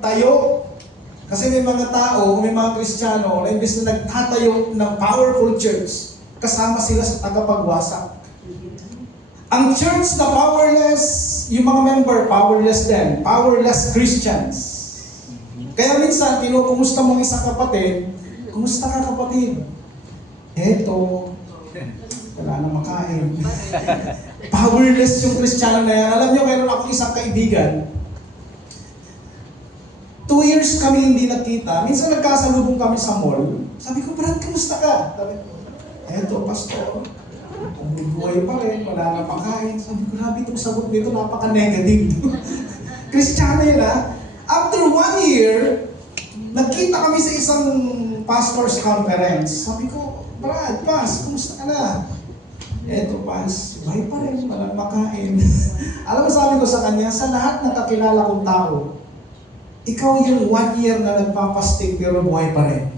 Tayo. Kasi may mga tao, may mga Kristiyano na imbes na nagtatayo ng powerful church, kasama sila sa tagapagwasak. Ang church na powerless, yung mga member, powerless din. Powerless Christians. Kaya minsan, kinukumusta mong isang kapatid, kumusta ka kapatid? Eto, wala na makain. Powerless yung Kristiyano na yan. Alam nyo, mayroon akong isang kaibigan. 2 years kami hindi nakita. Minsan nagkasalubong kami sa mall. Sabi ko, Brad, kamusta ka? Sabi ko, eto, pastor. Buhay pa rin, wala na pakain. Sabi ko, grabe itong sagot nito, napaka-negative. Kristiyano yun ha. After 1 year, nagkita kami sa isang pastor's conference. Sabi ko, Brad, Pas, kumusta ka na? Eto, Pas, buhay pa rin, wala na pakain. Alam mo, sabi ko sa kanya, sa lahat ng kakilala kong tao, ikaw yung 1 year na nagpapasting pero buhay pa rin.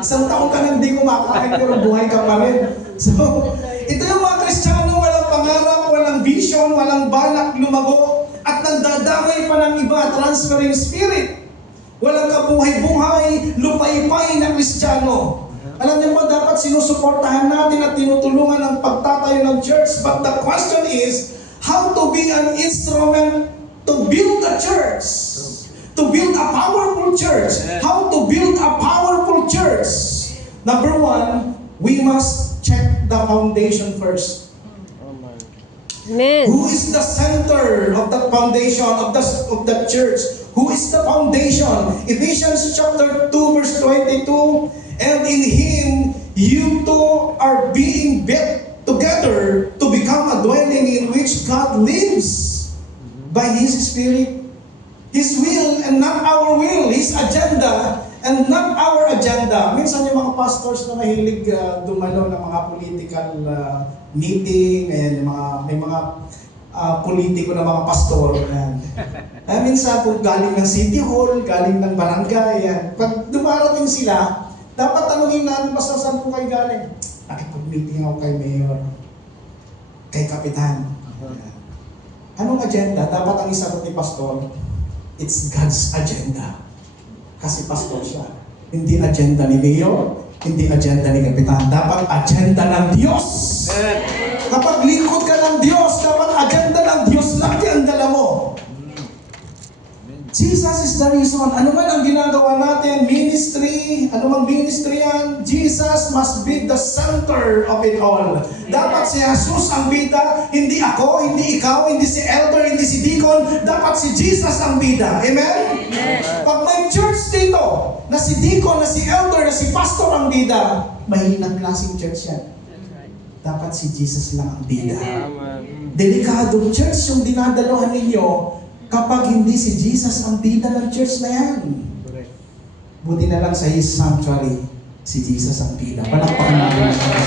Isang taong ka nang di kumakain pero buhay ka pa rin. So, ito yung mga Kristiyano, walang pangarap, walang vision, walang balak lumago, at nagdadamay pa ng iba, transferring spirit. Walang kabuhay-buhay, lupay-pay na Kristiyano. Alam niyo ba, dapat sinusuportahan natin at tinutulungan ang pagtatayo ng church. But the question is, how to be an instrument to build a church, to build a powerful church. How to build a powerful church? Number 1, we must check the foundation first. Amen. Who is the center of the foundation of the church? Who is the foundation? Ephesians chapter 2 verse 22, and in Him you two are being built together to become a dwelling in which God lives by His Spirit. His will and not our will. His agenda and not our agenda. Minsan yung mga pastors na mahilig dumalo ng mga political meeting, and may mga politiko na mga pastor. Minsan kung galing ng City Hall, galing ng barangay, pag dumarating sila, dapat tanungin natin, basta saan po kayo galing? Nakipag-meeting ako kay Mayor, kay Kapitan. Anong agenda? Dapat ang isagot ni pastor, it's God's agenda. Kasi pastor siya. Hindi agenda ni Mayor, hindi agenda ni Kapitan. Dapat agenda ng Diyos. Kapag lingkod ka ng Diyos, dapat agenda ng Diyos lang ang dala mo. Jesus is the reason. Ano man ang ginagawa natin, ministry, ano mang ministry yan, Jesus must be the center of it all. Dapat si Jesus ang bida, hindi ako, hindi ikaw, hindi si elder, hindi si deacon. Dapat si Jesus ang bida. Amen? Pag may church dito, na si deacon, na si elder, na si pastor ang bida, mahinang klaseng church yan. Dapat si Jesus lang ang bida. Delikadong church yung dinadaluhan ninyo, kapag hindi si Jesus ang bida ng church na yan. Buti na lang sa His sanctuary, si Jesus ang bida. Palakpakan natin siya.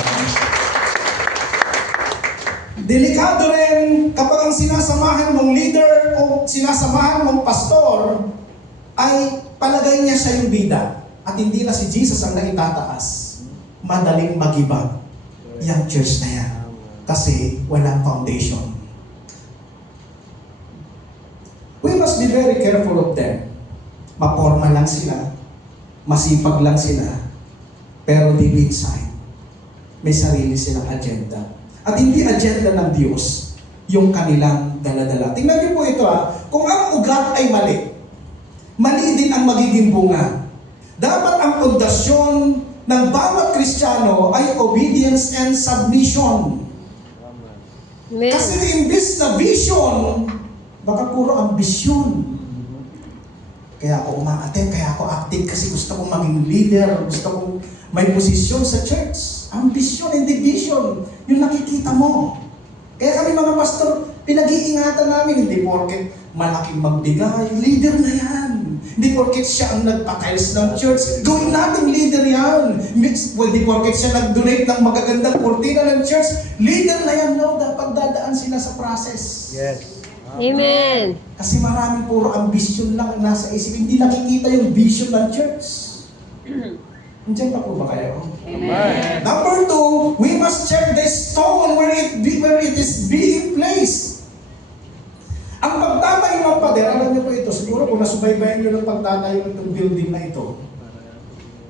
Delikado rin kapag ang sinasamahan mong leader o sinasamahan mong pastor ay palagay niya siya yung bida at hindi na si Jesus ang naitataas. Madaling mag-iba yung church na yan kasi walang foundation. We must be very careful of them. Maporma lang sila, masipag lang sila, pero deep inside, may sarili silang agenda. At hindi agenda ng Diyos yung kanilang dala-dala. Tingnan niyo po ito kung ang ugat ay mali, mali din ang magiging bunga. Dapat ang pundasyon ng bawat Kristiyano ay obedience and submission. Amen. Kasi imbis na vision, baka puro ambisyon. Kaya ako umaattend, kaya ako active kasi gusto kong maging leader, gusto kong may posisyon sa church. Ambisyon, hindi vision. Yung nakikita mo. Kaya kami mga pastor, pinag-iingatan namin, hindi porket malaking magbigay, leader na yan. Hindi porket siya ang nagpa-tiles ng church, gawin natin leader yan. Hindi porket siya nag-donate ng magagandang kurtina ng church, leader na yan. No, dapat dadaan sila sa process. Yes. Amen. Kasi maraming puro ambisyon lang ang nasa isip. Hindi nakikita yung vision ng church. Nandiyan pa po ba kayo? Amen. Number 2, we must check the stone where it is being placed. Ang pagtatayo ng pader, alam niyo po ito, siguro kung nasubaybayan nyo ng pagtatayo ng building na ito,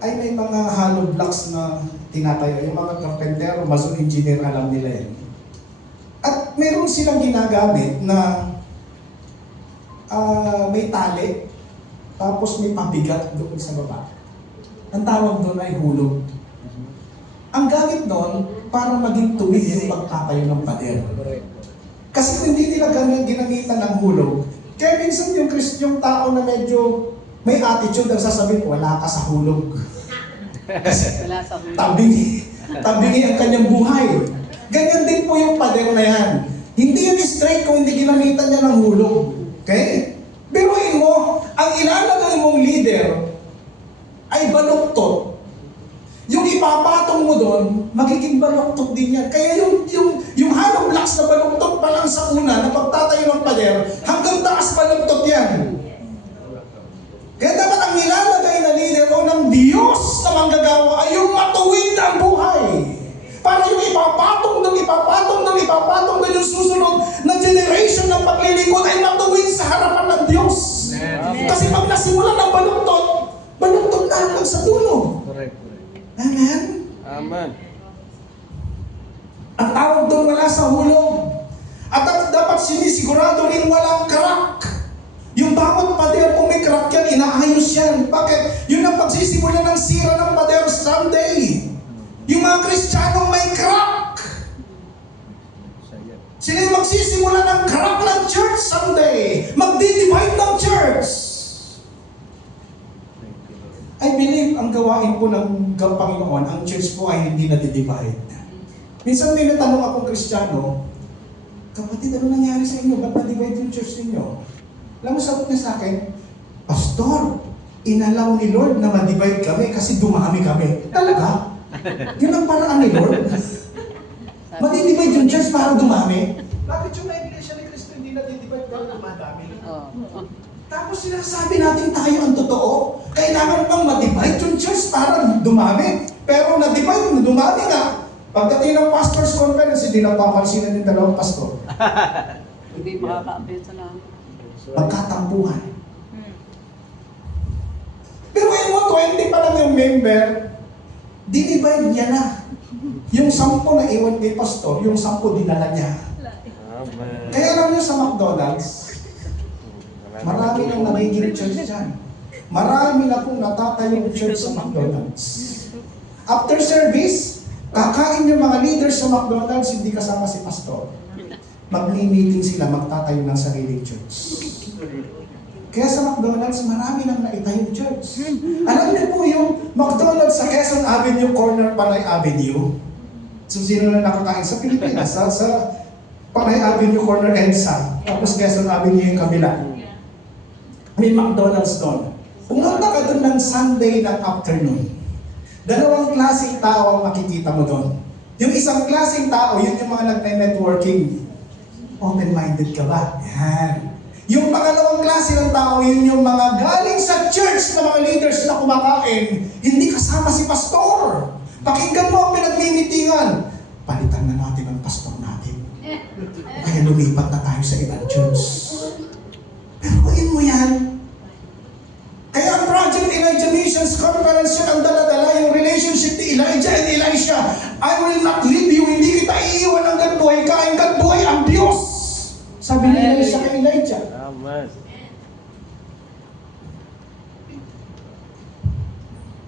ay may mga hollow blocks na tinatayo. Yung mga carpentero, mason engineer, alam nila yan. At meron silang ginagamit na may tali, tapos may pabigat doon sa baba. Ang tawag doon ay hulog. Ang gamit doon, para maging tuwid yung pagtatayo ng pader. Kasi kung hindi nila ginamitan ng hulog, kaya minsan yung tao na medyo may attitude ang sasabihin, wala ka sa hulog. Kasi tabingi ang kanyang buhay. Ganyan din po yung pader na yan. Hindi yan straight kung hindi ginamitan niya ng hulog. Okay? Biruin mo, ang ilalagay mong leader ay baluktot. Yung ipapatong mo doon, magiging baluktot din yan. Kaya yung hollow blocks na baluktot pa lang sa una, na pagtatayo ng pader, hanggang taas baluktot yan. Kaya dapat ang nilalagay na leader o ng Diyos na manggagawa ay yung matuwid ang buhay. Para yung ipapatong doon yung susunod na generation ng paglilingkod ay matuwid sa harapan ng Diyos. Kasi pag nasimulan ng baluktot na hanggang sa dulo. Amen? Amen. Ang tawag doon wala sa hulog. At dapat sinisigurado rin walang crack. Yung bawat pader kung may crack yan, inaayos yan. Bakit? Yun ang pagsisimula ng sira ng pader someday. Yung mga Kristiyanong may crack. Sila yung magsisimula ng crack ng church someday. Magdi-divide ng church. I believe ang gawain po ng Panginoon, ang church po ay hindi na-divide. Minsan may natanong akong Kristiyano, kapatid, ano nangyari sa inyo? Ba't na-divide yung church ninyo? Alam mo, sagot niya sa akin, Pastor, inalaw ni Lord na ma-divide kami kasi dumami kami. Talaga? Yun ang paraan ni Lord? Madi-divide yung church para dumami? Bakit yung Iglesia ni Cristo hindi na-divide para dumadami? Tapos sinasabi natin tayo ang totoo. Kailangan pang ma-divide yung church para dumami. Pero na-divide, dumami nga. Pagdating ng pastor's conference, hindi napapansin ng dalawang pastor. Hindi makaka-apit sa namin. Magkatampuhan. Pero ayun mo, 20 pa lang yung member, dinivide niya na. Yung 10 na iwan kay pastor, yung 10 dinala niya. Amen. Kaya alam niyo sa McDonald's, marami nang nagiging church dyan. Marami na pong natatayong church sa McDonald's. After service, kakain yung mga leaders sa McDonald's, hindi kasama si pastor. Magmi-meeting sila, magtatayo ng sariling church. Kaya sa McDonald's, marami nang naitayong church. Alam niyo po yung McDonald's sa Quezon Avenue, corner Panay Avenue. So sino na nakakain sa Pilipinas? Sa Panay Avenue, corner EDSA. Tapos Quezon Avenue yung kabila. May McDonald's doon. Pumunta ka doon ng Sunday ng afternoon. Dalawang klaseng tao ang makikita mo doon. Yung isang klaseng tao, yun yung mga nagna-networking. Open-minded ka ba? Yan. Yung pangalawang klase ng tao, yun yung mga galing sa church na mga leaders na kumakain, hindi kasama si pastor. Pakinggan mo ang pinagmimitingan. Palitan na natin ang pastor natin. Kaya lumipat na tayo sa ibang church. Pero kunin mo yan. Kaya ang Project Elijah Missions Conference yun, ang dala-dala yung relationship ni Elijah and Elisha. I will not leave you, hindi kita iiwan hanggang buhay ka, hanggang buhay ang Diyos. Sabi ni Elisha kay Elijah. Amen.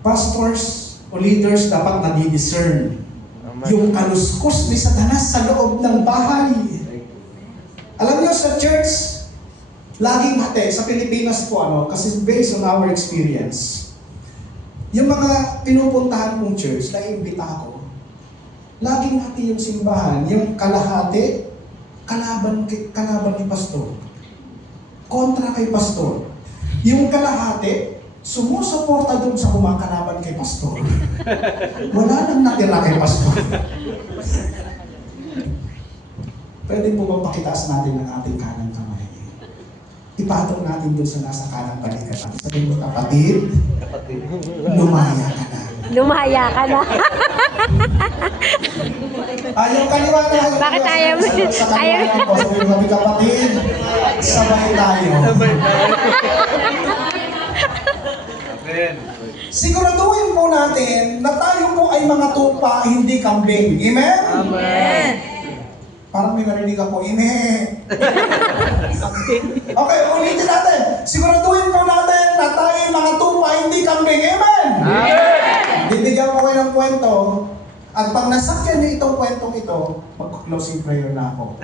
Pastors o leaders dapat nadi-discern Amen. yung kaluskos ni Satanas sa loob ng bahay. Alam niyo sa church, laging hati, sa Pilipinas po, kasi based on our experience, yung mga pinupuntahan kong church, naiimbita ako, laging hati yung simbahan, yung kalahati, kalaban ni pastor. Kontra kay pastor. Yung kalahati, sumusuporta doon sa kumakalaban kay pastor. Wala nang natira kay pastor. Pwede po bang pakitaas natin ang ating kanang kamay? Ipatong natin doon sa nasa kanang paligatan. Sabi mo, kapatid, lumaya ka na. Lumaya ka na. Ayaw kaliwa na. Bakit ayaw mo? Sa kaliwa na po. Sabi mo, kapatid, sabay tayo. Siguraduhin po natin na tayo po ay mga tupa, hindi kambing. Amen? Amen. Parang may narinig ako, amen. Okay, ulitin natin. Siguraduhin po natin na tayo ay mga tupa, hindi kambing. Amen? Bibigyan ko kayo ng kwento. At pag nasakyan niyo itong kwentong ito, mag-closing prayer na ako.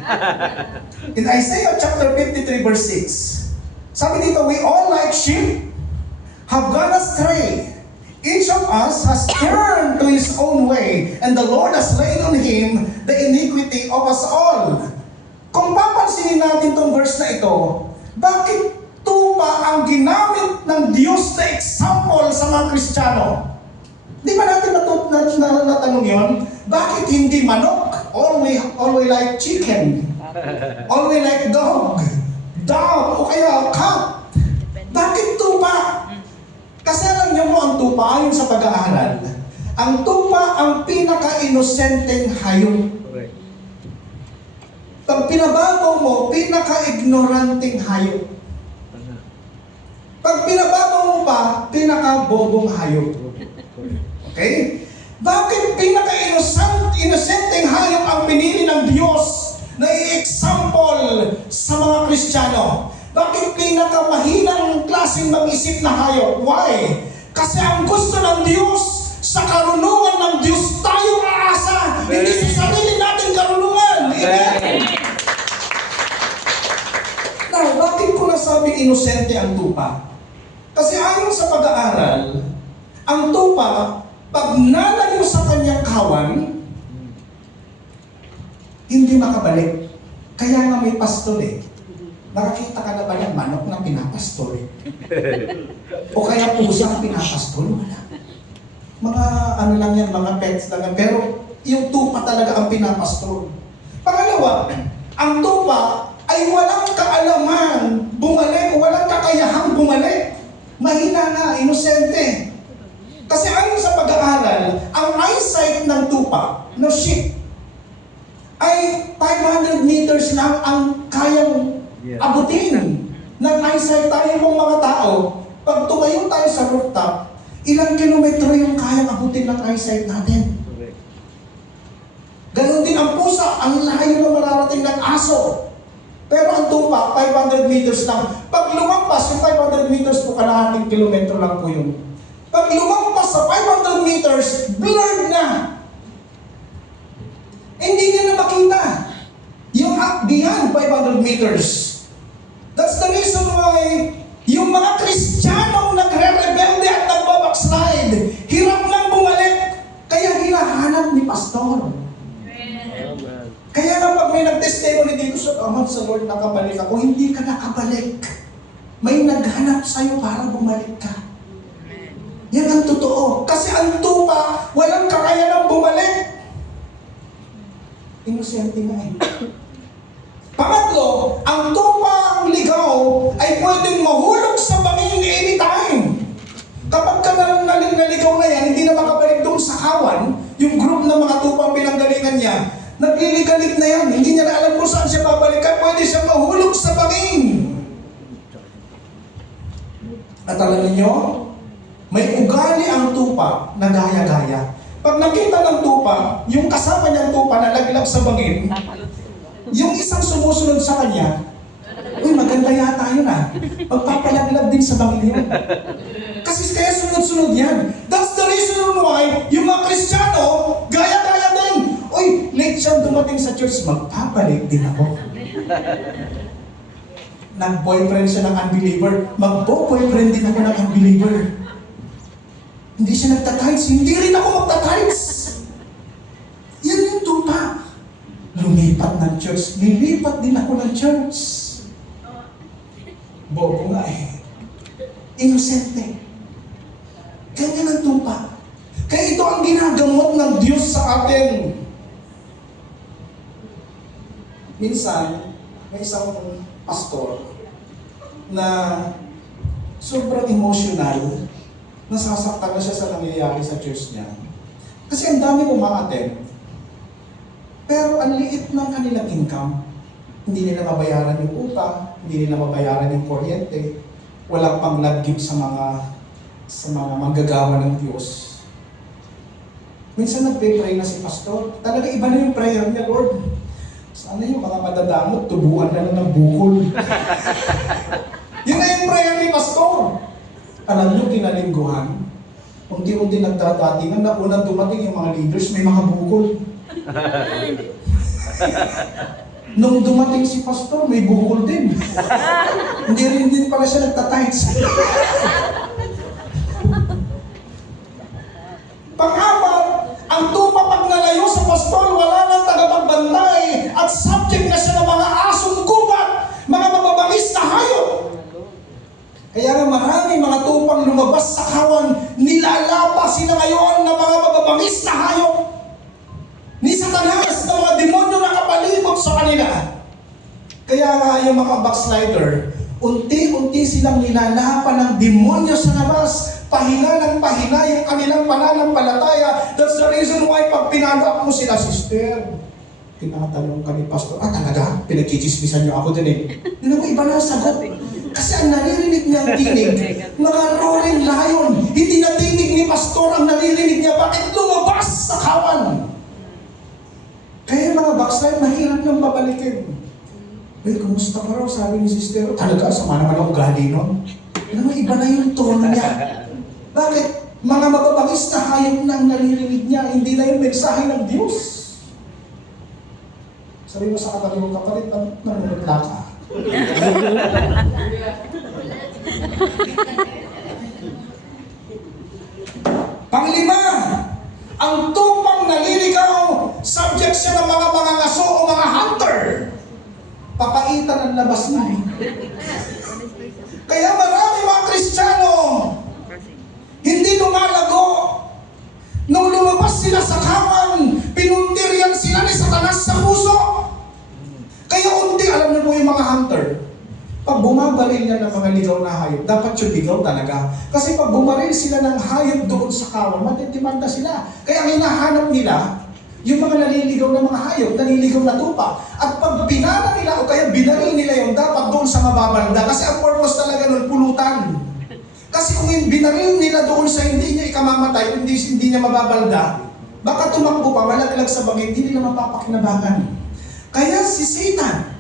In Isaiah chapter 53 verse 6, sabi dito, we all like sheep have gone astray. Each of us has turned to his own way, and the Lord has laid on him the iniquity of us all. Kung papansinin natin itong verse na ito, bakit tupa ang ginamit ng Diyos na example sa mga Kristiyano? Di ba natin natanong yun? Bakit hindi manok? Always like chicken. Always like dog, o kaya cat. Bakit tupa? Kasi alam niyo mo ang tupa, ayon sa pag-aaral, ang tupa ang pinaka-inosenteng hayop. Pag pinabago mo, pinaka-ignoranteng hayop. Pag pinabago mo pa, pinaka-bobong hayop. Okay? Bakit pinaka-inosenteng hayop ang pinili ng Diyos na i-example sa mga Kristiyano? Bakit pinakamahinang klaseng mag-isip na hayop? Why? Kasi ang gusto ng Diyos, sa karunungan ng Diyos tayo aasa, hindi sa sarili nating karunungan. Amen? Now, bakit ko nasabing inosente ang tupa? Kasi ayon sa pag-aaral, ang tupa, pag nalayo sa kanyang kawan, hindi makabalik. Kaya nga may pastol eh. Nakakita ka na ba ng manok na pinapastol? O kaya pusang pinapastol? Wala. Mga ano lang yan, mga pets lang yan. Pero yung tupa talaga ang pinapastol. Pangalawa, ang tupa ay walang kaalaman bumalik, walang kakayahang bumalik. Mahina nga, inosente. Kasi ayon sa pag-aaral, ang eyesight ng tupa, no sheep, ay 500 meters lang ang kayang abutin ng eyesight tayo mong mga tao. Pag tumayo tayo sa rooftop, ilang kilometro yung kayang abutin ng eyesight natin. Ganon din ang pusa, ang layo na mararating ng aso. Pero ang tupa, 500 meters lang. Pag lumampas, yung 500 meters po, kalahating kilometro lang po yun. Pag lumampas sa 500 meters, blurred na. Hindi niya na makita yung beyond 500 meters. That's the reason why yung mga Kristiyanong nagre-rebelde at nagbabackslide, hirap lang bumalik. Kaya hinahanap ni pastor. Kaya kapag may nag-testimony dito sa Lord, nakabalik ako, hindi ka nakabalik. May naghanap sa'yo para bumalik ka. Yan ang totoo. Kasi ang tupa, walang kakayanang bumalik. Inosente nga eh. Pangatlo, ang tupa ang ligaw ay pwedeng mahulog sa bangin anytime. Kapag ka naligaw na yan, hindi na makabalik doon sa kawan, yung group ng mga tupang pinanggalingan niya, nagliligalig na yan, hindi niya na alam kung saan siya babalikan, pwede siyang mahulog sa bangin. At alam niyo, may ugali ang tupa na gaya-gaya. Pag nakita ng tupa, yung kasama niyang tupa na laglag sa bangin, yung isang sumusunod sa kanya, uy, maganda yata yun ah. Magpapalaglag din sa bangin yun. Kasi kaya sunod-sunod yan. That's the reason why yung mga Kristiyano, gaya-gaya din. Uy, late siyang dumating sa church, magpapalik din ako. Nag-boyfriend siya ng unbeliever, magbo-boyfriend din ako ng unbeliever. Hindi siya nagtatides, hindi rin ako magtatides. Yan yung tupa. Lumipat ng church, nilipat din ako ng church. Bobo nga eh. Inosente. Ganyan ang tupa. Kaya ito ang ginagamot ng Diyos sa atin. Minsan, may isang pastor na sobrang emotional, nasasaktan na siya sa nangyayari sa church niya. Kasi ang dami umaattend. Pero ang liit ng kanilang income. Hindi nila mabayaran yung utang, hindi nila mabayaran yung kuryente, walang panglagyip sa mga sa mga manggagawa ng Diyos. Minsan nagpe-pray na si pastor. Talaga iba na yung prayer niya, Lord. Sana yung mga madadamot, tubuan na ng bukol. Yun na yung prayer ni pastor. Alam niyo, kinalingguhan, unti-unti nagdadatingan na unang dumating yung mga leaders, may mga bukol. Nung dumating si pastor, may bukol din. Hindi rin din pala siya nagtatights. Pang-apat, ang tupa pag nalayo sa pastor, wala nang tagapagbantay at subject na siya ng mga asong gubat, mga mababangis na hayop. Kaya nga maraming mga tupang lumabas sa kawan, nilalapa sila ngayon ng mga mababangis na hayop. Ni Satanas na mga demonyo nakapalibot sa kanila. Kaya nga yung mga backslider, unti-unti silang nilalapa ng demonyo sa labas, pahina ng pahina yung kanilang pananampalataya. That's the reason why pag pinalak mo sila, sister, tinatanong kami, pastor, talaga? Pinagchichismisan niyo ako din eh. Yun ang iba na sagot. Kasi ang naririnig niyang tinig, mga roaring lion, hindi na tinig ni pastor ang naririnig niya. Bakit lumabas sa kawan? Kaya mga backslide, mahirap nang babalikin. Well, kumusta ka raw? Sabi ni sister, talaga, sama naman ang ugali nun. Alam mo, iba na yung tono niya. Bakit? Mga mababangis na hayop na ang naririnig niya, hindi na yung mensahe ng Diyos. Sabi mo sa katabi mo, kapalit, nanunod ka. Panglima, ang tupang naliligaw, subject siya ng mga mangangaso o mga hunter. Papaitan ang labas na eh. Kaya marami mga Kristiyano, hindi lumalago. Nung lumabas sila sa kawan, pinuntiryan sila ni Satanas sa puso. Kaya unti, alam niyo po yung mga hunter, pag bumabaril niya ng mga ligaw na hayop, dapat yung ligaw talaga. Kasi pag bumaril sila ng hayop doon sa kawan, matitimanda sila. Kaya ang hinahanap nila, yung mga naliligaw na mga hayop, naliligaw na tupa. At pag binala nila o kaya binaril nila yung dapat doon sa mababanda. Kasi ang purpose talaga nun, pulutan. Kasi kung binaril nila doon sa hindi niya ikamamatay, hindi niya mababalda, baka tumakbo pa, malaglag sa bagay, hindi nila mapapakinabangan. Kaya si Satan,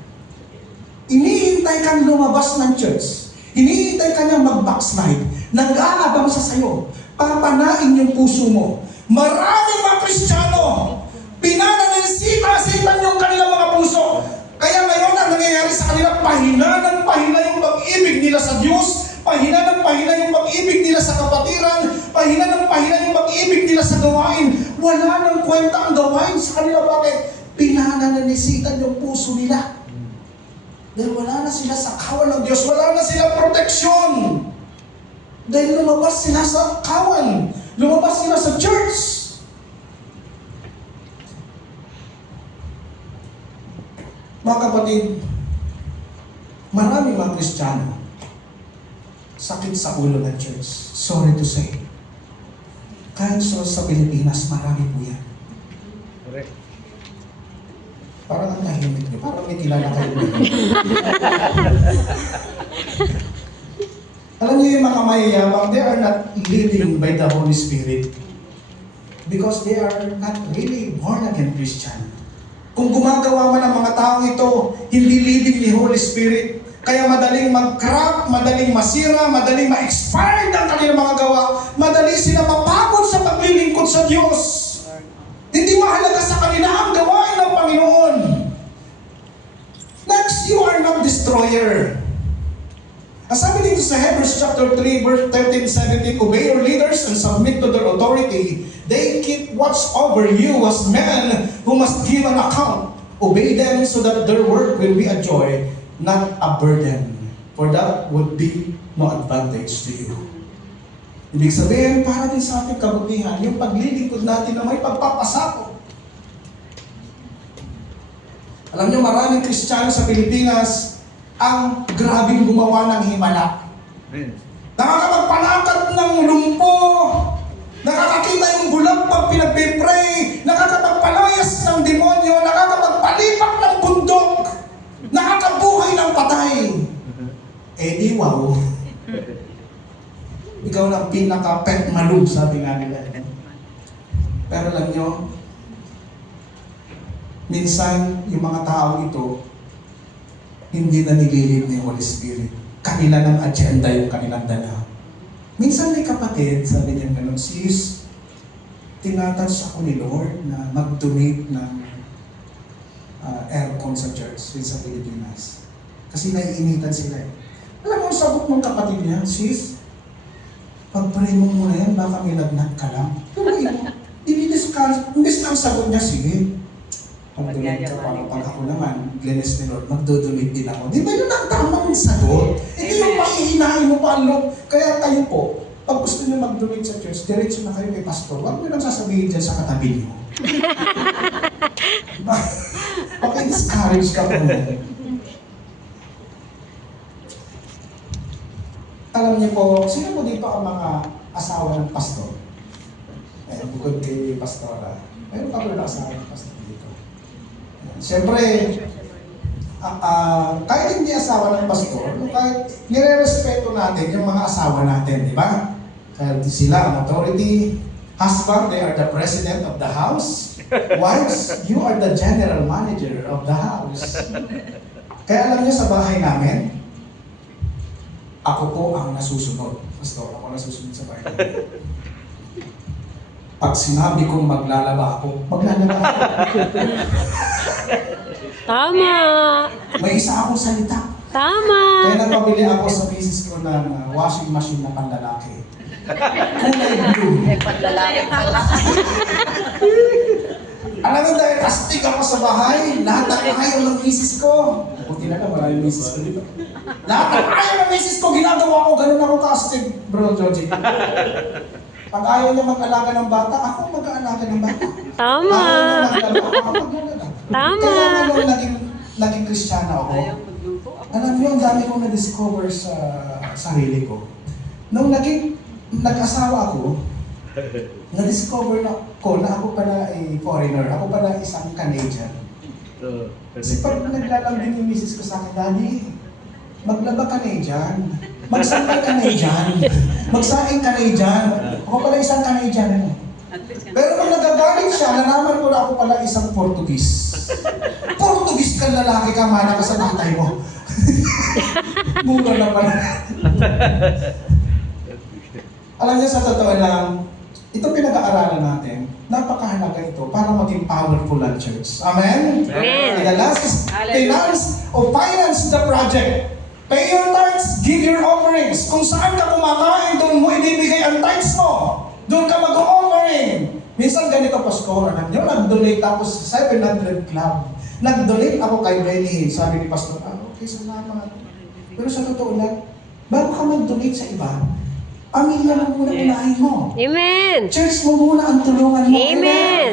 inihintay kang lumabas ng church, inihintay ka niyang mag-backslide, nag-aabang sa sayo, papanain yung puso mo. Maraming mga Kristiyano, pinananensita-sitan yung kanilang mga puso. Kaya ngayon ang nangyayari sa kanila, pahina ng pahina yung pag-ibig nila sa Diyos, pahina ng pahina yung pag-ibig nila sa kapatiran, pahina ng pahina yung pag-ibig nila sa gawain. Wala nang kwenta ang gawain sa kanila. Bakit? Pinananisitan yung puso nila. Dahil wala na sila sa kawan ng Diyos, wala na silang proteksyon. Dahil lumabas sila sa kawan, lumabas sila sa church. Mga kapatid, marami mga Kristiyano, sakit sa ulo ng church. Sorry to say. Kahit sa Pilipinas, marami po yan. Correct. Parang ang tahimik niyo. Parang may kilala kayo. Alam niyo yung mga mayayabang, they are not living by the Holy Spirit. Because they are not really born-again Christian. Kung gumagawa man ang mga taong ito, hindi leading ni Holy Spirit, kaya madaling mag-crack, madaling masira, madaling ma-expired ang kanilang mga gawa, madali sila mapagod sa paglilingkod sa Diyos. Hindi mahalaga sa kanila ang gawain ng Panginoon. Next, you are not destroyer. Ang sabi dito sa Hebrews chapter 3, verse 13-17, obey your leaders and submit to their authority. They keep watch over you as men who must give an account. Obey them so that their work will be a joy, not a burden. For that would be no advantage to you. Ibig sabihin, para din sa ating kabutihan, yung paglilingkod natin na may pagpapasakop. Alam niyo, maraming Kristiyano sa Pilipinas ang grabing gumawa ng himala. Nakakapagpanakat ng lumpo, nakakakita yung bulag pag pinagpipray, nakakapagpalayas ng demonyo, nakakapagpalipak ng bundok, nakakabuhay ng patay. Eh di wow. Ikaw na ang pinaka-pet malug, sabi nga nila. Pero alam nyo, minsan yung mga tao ito, hindi na nililid ni Holy Spirit. Kanila ng agenda yung kanilang dala. Minsan may kapatid, sabi niya gano'n, sis, tinatouch ako ni Lord na mag-donate ng aircon sa church sa Pilipinas. Kasi naiinitan sila eh. Alam mo, sagot ng kapatid niya, sis, pag-pray mo muna yan, baka may lagnat ka lang. Pero i-discuss, imbis na ang sagot niya, sige, mag-donate ka para pag ako naman, bless ni Lord, mag-donate din ako. Di ba yun ang tamang sagot? Hindi yung mahihinain mo pa ang Lord. Kaya kayo po, pag gusto niyo mag-donate sa church, diretso na kayo kay pastor. Huwag niyo nang sasabihin dyan sa katabi niyo. Baka discourage ka po. Alam niyo po, sino po dito ang mga asawa ng pastor? Eh, bukod kay pastora. Meron pa po na asawa ng pastor dito. Siyempre, kahit hindi asawa ng pastor, kahit nire-respeto natin yung mga asawa natin, di ba? Kahit sila ang authority, husband, they are the president of the house. Wives, you are the general manager of the house. Kaya alam niyo sa bahay namin, ako po ang nasusunod. Pastor, ako nasusunod sa bahay namin. Pag sinabi kong maglalaba ako, maglalaba ako. Tama. May isa akong salita. Tama. Kaya nagpabili ako sa misis ko ng washing machine na panlalaki. Kulay blue. Eh, panlalaki pala. Alam mo dahil astig ako sa bahay, lahat ng ayaw ng misis ko. Buti na lang, wala yung misis ko dito. Lahat ng ayaw ng misis ko, ginagawa ko, ganun ako ka-astig, bro, Joji. Pag ayaw niya mag-alaga ng bata, ako mag-aalaga ng bata. Tama. Ayaw niya mag-alaga, ako mag-alaga. Tama. Kaya nung naging Kristiyana ako, Ayaw magluto. alam niyo, ang dami kong na-discover sa sarili ko. Nung nag-asawa ako, na-discover ko na ako pala ay foreigner, ako pala isang Canadian. Kasi pag naglalambing yung misis ko sa akin, Daddy, maglaba Canadian, magsangkay Canadian, magsaing Canadian, ako pala isang Canadian. At least, Pero nung nagagalit siya, nalaman ko na ako pala isang Portugis. Portugis ka lalaki ka, mana ka sa tatay mo. Mura na pala. Alam niyo, sa totoo lang, itong pinag-aaralan natin, napakahalaga ito para maging powerful ang church. Amen? Amen. And the last is finance the project. Pay your tithes, give your offerings. Kung saan ka kumakain, doon mo ibibigay ang tithes mo. Doon ka mag-offering. Minsan ganito, Pastor, alam niyo, nag-donate ako sa 700 Club. Nag-donate ako kay Benny. Sabi ni Pastor, okay, salamat. Pero sa totoo lang, bago ka mag-donate sa iba, pamilya mo muna unahin mo. Amen. Church mo muna ang tulungan mo. Amen.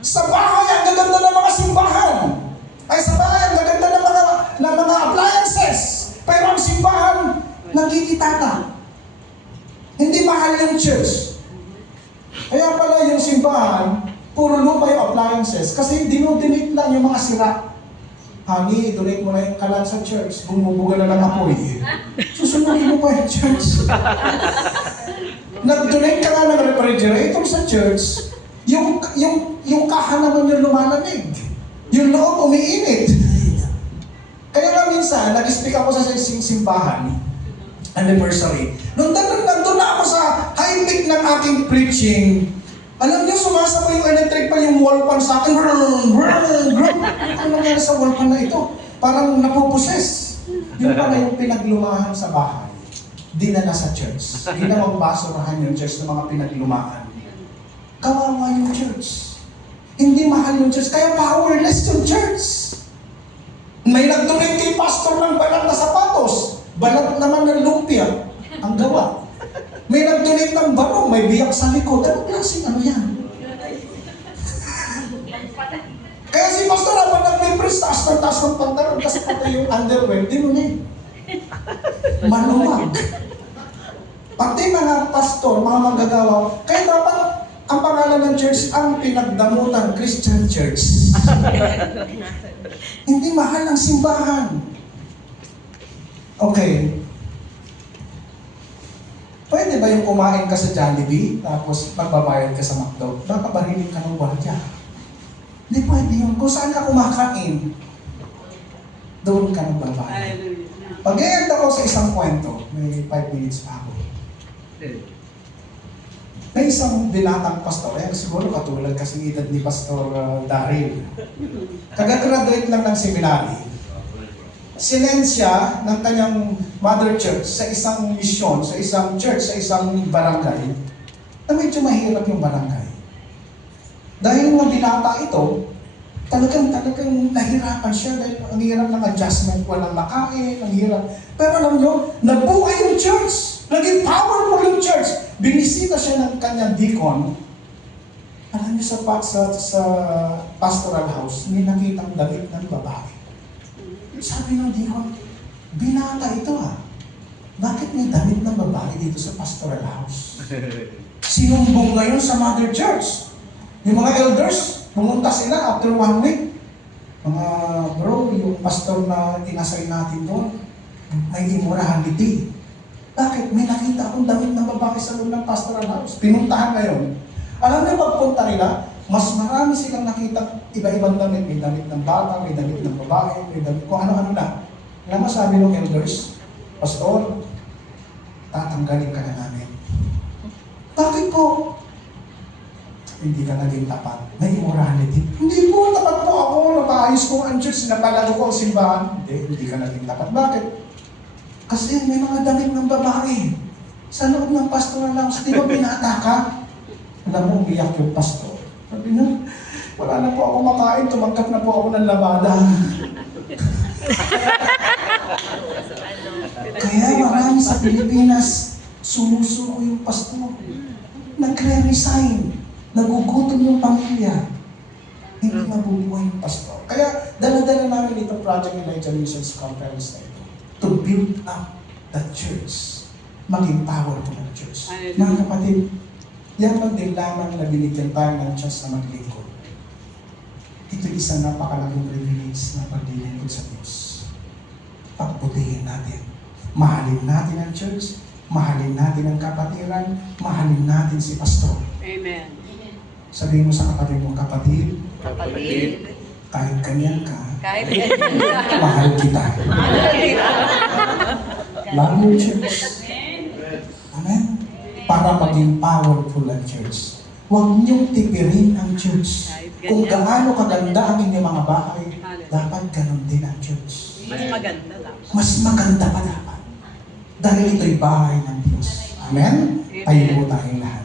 Sa bahay, ang gaganda ng mga simbahan. Ay, sa bahay, ang gaganda ng mga appliances. Pero ang simbahan, nagkikitata. Hindi mahal yung church. Kaya pala yung simbahan, puro lupa yung appliances. Kasi dinodonate lang yung mga sira. Honey, donate mo na yung kalat sa church. Bumubuga na lang apoy. Susunodin mo pa yung church. Nag-donate ka nga ng refrigerator sa church, yung kaha naman yung lumalamig. Yung loob umiinit. Kaya nga minsan, nag-speak ako sa simbahan, anniversary. Nandun na ako sa high peak ng aking preaching. Alam niyo, sumasabay yung electric pa yung wall fan sa akin. Ano nangyari sa wall fan na ito? Parang napuposes. Yung pala yung pinaglumahan sa bahay, dinala sa church. Ginawang basurahan yung church ng mga pinaglumahan. Kawawa yung church. Hindi mahal yung church, kaya powerless yung church. May nagdonate kay pastor ng balat na sapatos. Balat naman ng lumpia ang gawa. May nag-donate ng barong, may biyak sa likod. Ano klaseng ano yan? Kaya si pastor, habang nag-press, taas ng pantalon, kasi pati yung underwear, dinunay. Maluwag. Pati mga pastor, mga manggagawa, kaya dapat ang pangalan ng church, ang pinagdamutan Christian Church. Hindi mahal ang simbahan. Okay. Pwede ba yung kumain ka sa Jollibee, tapos magbabayad ka sa McDo? Baka barilin ka ng gwardiya. Hindi pwede yun. Kung saan ka kumakain, doon ka nagbabayad. Hallelujah. Pag-e-end ako sa isang kwento, may 5 minutes pa ako. May isang binatang pastor, siguro katulad kasing edad ni Pastor Daryl. Kagagraduate lang ng seminary. Sinend siya ng kanyang mother church sa isang misyon, sa isang church, sa isang barangay, na medyo mahirap yung barangay. Dahil mga binata ito, talagang nahirapan siya dahil ang hirap ng adjustment, walang makain, ang hirap. Pero alam nyo, nabuhay yung church. Naging powerful yung church. Binisita siya ng kanyang deacon. Alam niyo sa pastoral house, may nakitang damit ng babae. Sabi ng deacon, binata ito ha. Bakit may damit ng babae dito sa pastoral house? Sinumbong ngayon sa mother church. Yung mga elders, pumunta sila after 1 week. Mga bro, yung pastor na inassign natin doon, may immorality. Bakit? May nakita akong damit ng babae sa loob ng pastoral house. Pinuntahan ngayon. Alam niyo, pagpunta nila, mas marami silang nakita iba-ibang damit. May damit ng bata, may damit ng babae, may damit kung ano-ano na. Alam mo, sabi ng elders, Pastor, tatanggalin ka na namin. Bakit po? Hindi ka naging tapat. May immorality. Hindi po, tapat po ako. Napaayos ko ang church, napalago ko ang simbahan. Hindi ka naging tapat. Bakit? Kasi may mga damit ng babae. Sa loob ng pastoral house, di ba binata ka? Alam mo, umiyak yung pastor. Sabi niya, wala na po ako makain, tumanggap na po ako ng labada. Kaya marami sa Pilipinas, sumusuko yung pastor. Nagre-resign. Nagugutom yung pamilya. Hindi nabubuhay yung pastor. Kaya dala-dala namin itong Project Elijah Missions Conference na ito to build up the church. Maging powerful ang church. Mga kapatid, yan lang din lamang na binigyan tayo ng chance na maglingkod. Ito isang napakalaking privilege na paglilingkod sa Diyos. Pagputihin natin. Mahalin natin ang church, mahalin natin ang kapatiran, mahalin natin si pastor. Amen. Sabihin mo sa kapatid mo, kapatid, Kapatid, kahit ganyan ka, kahit ganyan mahal kita. Love your church. Amen? Para maging powerful ang church. Huwag niyong tipirin ang church. Kung gaano kaganda ang inyong mga bahay, dapat ganun din ang church. mas maganda lang. Mas maganda pa dapat. Dahil ito'y bahay ng Diyos. Amen? Tayo po tayong lahat.